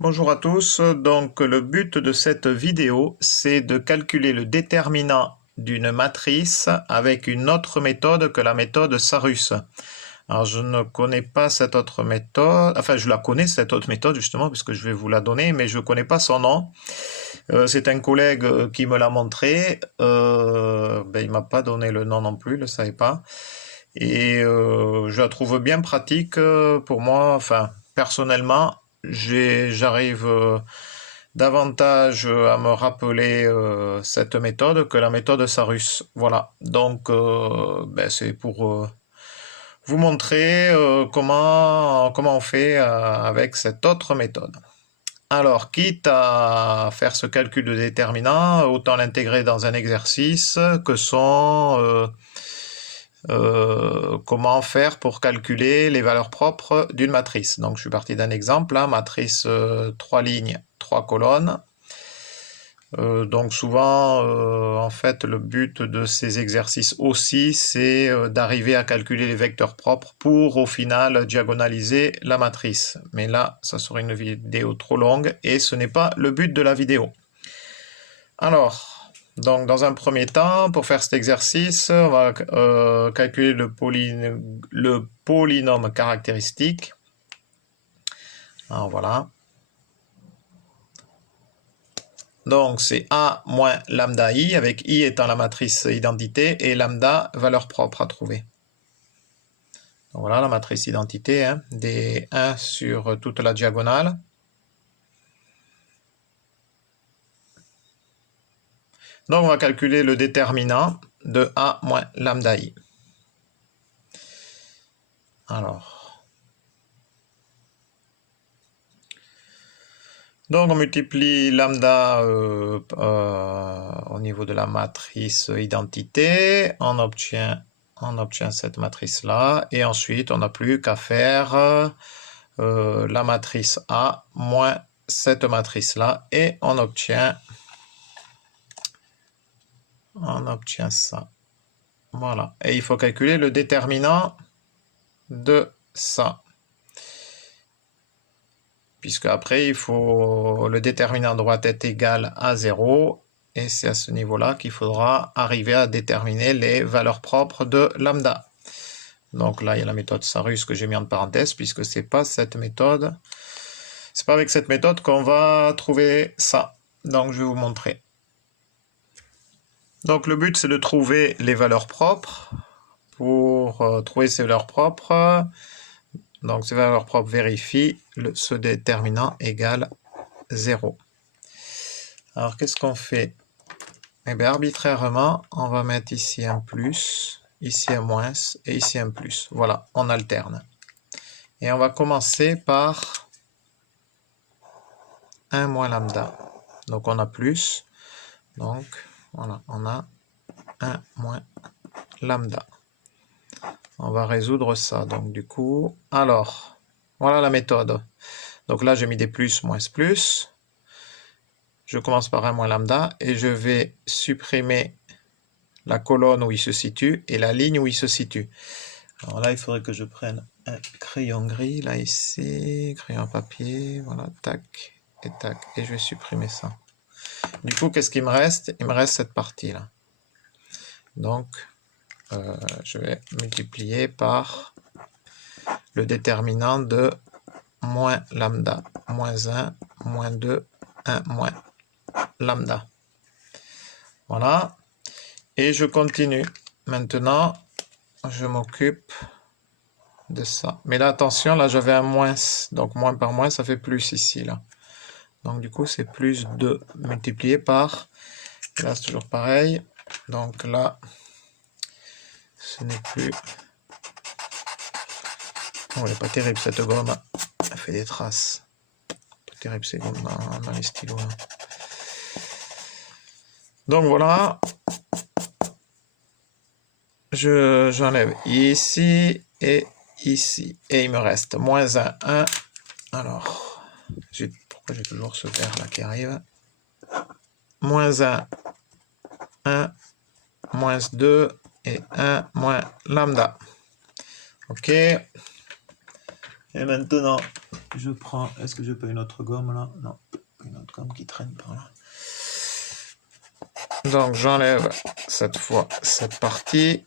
Bonjour à tous, donc le but de cette vidéo c'est de calculer le déterminant d'une matrice avec une autre méthode que la méthode Sarus. Alors je ne connais pas cette autre méthode, enfin je la connais cette autre méthode justement puisque je vais vous la donner, mais je ne connais pas son nom. C'est un collègue qui me l'a montré, il m'a pas donné le nom non plus, je ne savais pas. Et je la trouve bien pratique pour moi, enfin personnellement. J'arrive davantage à me rappeler cette méthode que la méthode Sarus. Voilà, donc c'est pour vous montrer comment on fait avec cette autre méthode. Alors, quitte à faire ce calcul de déterminant, autant l'intégrer dans un exercice que sont comment faire pour calculer les valeurs propres d'une matrice. Donc je suis parti d'un exemple, là, matrice 3 lignes, 3 colonnes. Donc souvent, en fait, le but de ces exercices aussi, c'est d'arriver à calculer les vecteurs propres pour, au final, diagonaliser la matrice. Mais là, ça serait une vidéo trop longue et ce n'est pas le but de la vidéo. Alors, donc dans un premier temps, pour faire cet exercice, on va calculer le polynôme caractéristique. Alors voilà. Donc c'est A moins lambda I, avec I étant la matrice identité et lambda valeur propre à trouver. Donc voilà la matrice identité, hein, des 1 sur toute la diagonale. Donc on va calculer le déterminant de A moins lambda I. Alors, donc on multiplie lambda au niveau de la matrice identité, on obtient cette matrice-là, et ensuite on n'a plus qu'à faire la matrice A moins cette matrice-là, et on obtient ça. Voilà, et il faut calculer le déterminant de ça. Puisque après, le déterminant doit être égal à 0, et c'est à ce niveau-là qu'il faudra arriver à déterminer les valeurs propres de lambda. Donc là, il y a la méthode Sarus que j'ai mis en parenthèse, puisque c'est pas cette méthode. C'est pas avec cette méthode qu'on va trouver ça. Donc je vais vous montrer. Donc le but, c'est de trouver les valeurs propres. Pour trouver ces valeurs propres, donc ces valeurs propres vérifient ce déterminant égale 0. Alors qu'est-ce qu'on fait? Eh bien arbitrairement, on va mettre ici un plus, ici un moins et ici un plus. Voilà, on alterne. Et on va commencer par 1 moins lambda. Donc on a plus. Donc voilà, on a 1 moins lambda. On va résoudre ça. Donc du coup, alors, voilà la méthode. Donc là, j'ai mis des plus, moins, plus. Je commence par 1 moins lambda et je vais supprimer la colonne où il se situe et la ligne où il se situe. Alors là, il faudrait que je prenne un crayon gris, là, ici, crayon à papier, voilà, tac, et tac, et je vais supprimer ça. Du coup, qu'est-ce qu'il me reste? Il me reste cette partie-là. Donc, je vais multiplier par le déterminant de moins lambda, moins 1, moins 2, 1, moins lambda. Voilà. Et je continue. Maintenant, je m'occupe de ça. Mais là, attention, là, j'avais un moins. Donc, moins par moins, ça fait plus ici, là. Donc, du coup, c'est plus 2 multiplié par... Là, c'est toujours pareil. Donc, là, ce n'est plus... Oh, elle n'est pas terrible, cette gomme. Elle fait des traces. Pas terrible, ces gommes dans les stylos. Hein. Donc, voilà. J'enlève ici et ici. Et il me reste moins 1, 1. Alors, pourquoi j'ai toujours ce vert là qui arrive? Moins 1, 1, moins 2 et 1 moins lambda. Ok. Et maintenant, Je prends, est-ce que j'ai pas une autre gomme là? Non, une autre gomme qui traîne par là. Donc j'enlève cette fois cette partie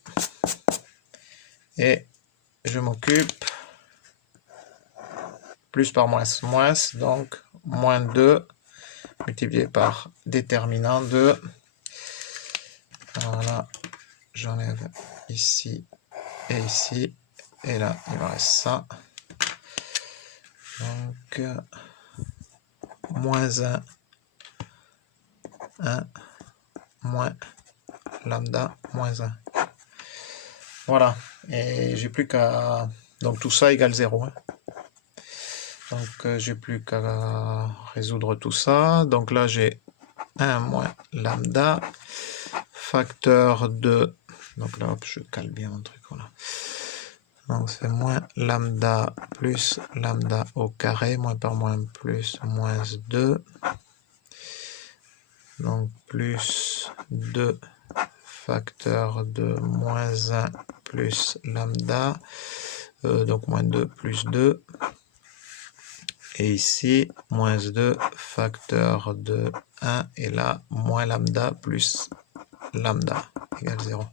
et je m'occupe plus par moins, donc moins 2 multiplié par déterminant de, voilà, j'enlève ici, et là il me reste ça, donc moins 1, moins lambda, moins 1. Voilà, et j'ai plus qu'à... Donc tout ça égale 0. Hein. Donc j'ai plus qu'à résoudre tout ça. Donc là j'ai 1 moins lambda, facteur de... Donc là hop, je cale bien mon truc, voilà. Donc c'est moins lambda plus lambda au carré, moins par moins plus moins 2. Donc plus 2 facteur de moins 1 plus lambda, donc moins 2 plus 2. Et ici, moins 2 facteur de 1, et là, moins lambda plus lambda égale 0.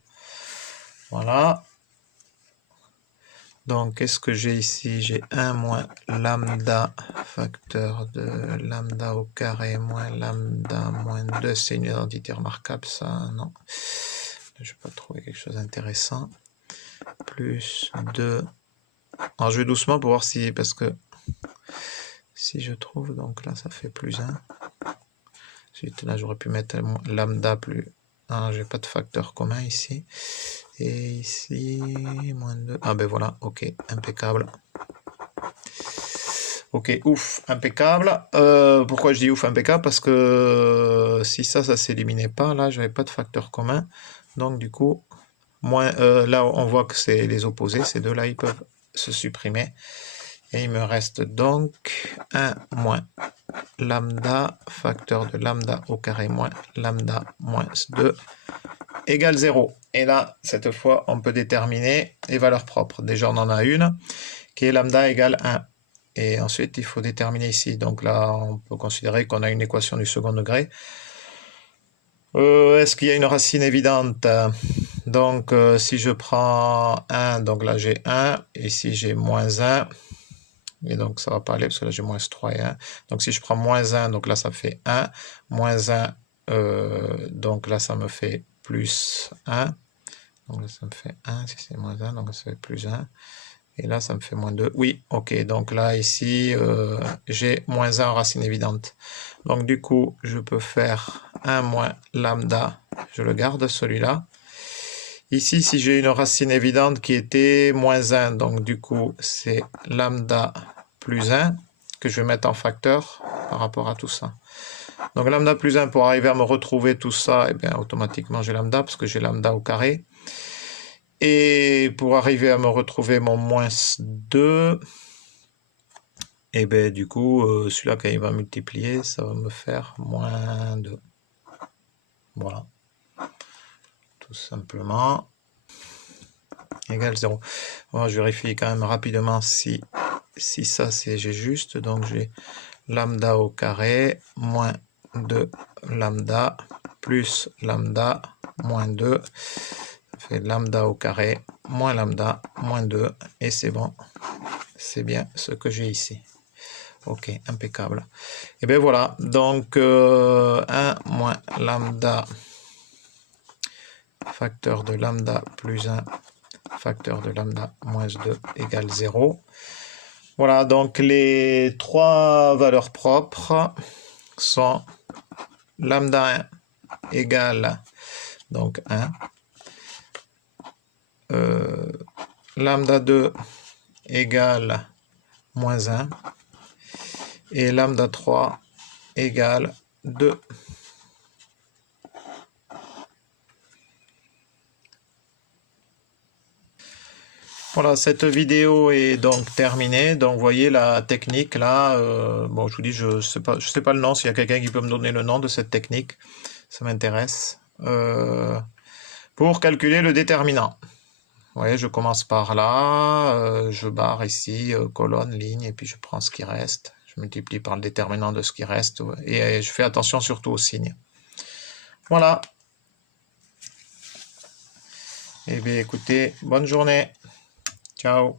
Voilà. Donc, qu'est-ce que j'ai ici? J'ai 1 moins lambda facteur de lambda au carré moins lambda moins 2. C'est une identité remarquable, ça? Non. Je vais pas trouver quelque chose d'intéressant. Plus 2. Alors, je vais doucement pour voir si... Parce que... Si je trouve, donc là, ça fait plus 1. Ensuite, là, j'aurais pu mettre lambda plus 1. J'ai pas de facteur commun ici. Et ici, moins 2. Ah ben voilà, ok, impeccable. Ok, ouf, impeccable. Pourquoi je dis ouf, impeccable? Parce que si ça s'éliminait pas, là, j'avais pas de facteur commun. Donc, du coup, moins, là, on voit que c'est les opposés. Ces deux-là, ils peuvent se supprimer. Et il me reste donc 1 moins lambda, facteur de lambda au carré moins lambda moins 2 égale 0. Et là, cette fois, on peut déterminer les valeurs propres. Déjà, on en a une qui est lambda égale 1. Et ensuite, il faut déterminer ici. Donc là, on peut considérer qu'on a une équation du second degré. Est-ce qu'il y a une racine évidente? Donc, si je prends 1, donc là j'ai 1. Ici, j'ai moins 1. Et donc, ça ne va pas aller parce que là, j'ai moins 3 et 1. Donc, si je prends moins 1, donc là, ça fait 1. Moins 1, donc là, ça me fait plus 1. Donc là, ça me fait 1. Si c'est moins 1, donc ça fait plus 1. Et là, ça me fait moins 2. Oui, ok. Donc là, ici, j'ai moins 1 en racine évidente. Donc, du coup, je peux faire 1 moins lambda. Je le garde, celui-là. Ici, si j'ai une racine évidente qui était moins 1, donc du coup, c'est lambda plus 1 que je vais mettre en facteur par rapport à tout ça. Donc lambda plus 1, pour arriver à me retrouver tout ça, et bien automatiquement j'ai lambda, parce que j'ai lambda au carré. Et pour arriver à me retrouver mon moins 2, et bien du coup, celui-là, quand il va multiplier, ça va me faire moins 2. Voilà. Tout simplement. Égale 0. Bon, je vérifie quand même rapidement si ça j'ai juste. Donc j'ai lambda au carré moins 2 lambda plus lambda moins 2. Ça fait lambda au carré moins lambda moins 2. Et c'est bon. C'est bien ce que j'ai ici. Ok, impeccable. Et bien voilà. Donc 1 moins lambda facteur de lambda plus 1 facteur de lambda moins 2 égale 0. Voilà, donc les trois valeurs propres sont lambda 1 égale donc 1, lambda 2 égale moins 1 et lambda 3 égale 2. Voilà, cette vidéo est donc terminée. Donc, vous voyez la technique là. Bon, je vous dis, je sais pas le nom. S'il y a quelqu'un qui peut me donner le nom de cette technique, ça m'intéresse. Pour calculer le déterminant. Vous voyez, je commence par là, je barre ici, colonne, ligne, et puis je prends ce qui reste. Je multiplie par le déterminant de ce qui reste, et je fais attention surtout aux signes. Voilà. Eh bien, écoutez, bonne journée. Ciao.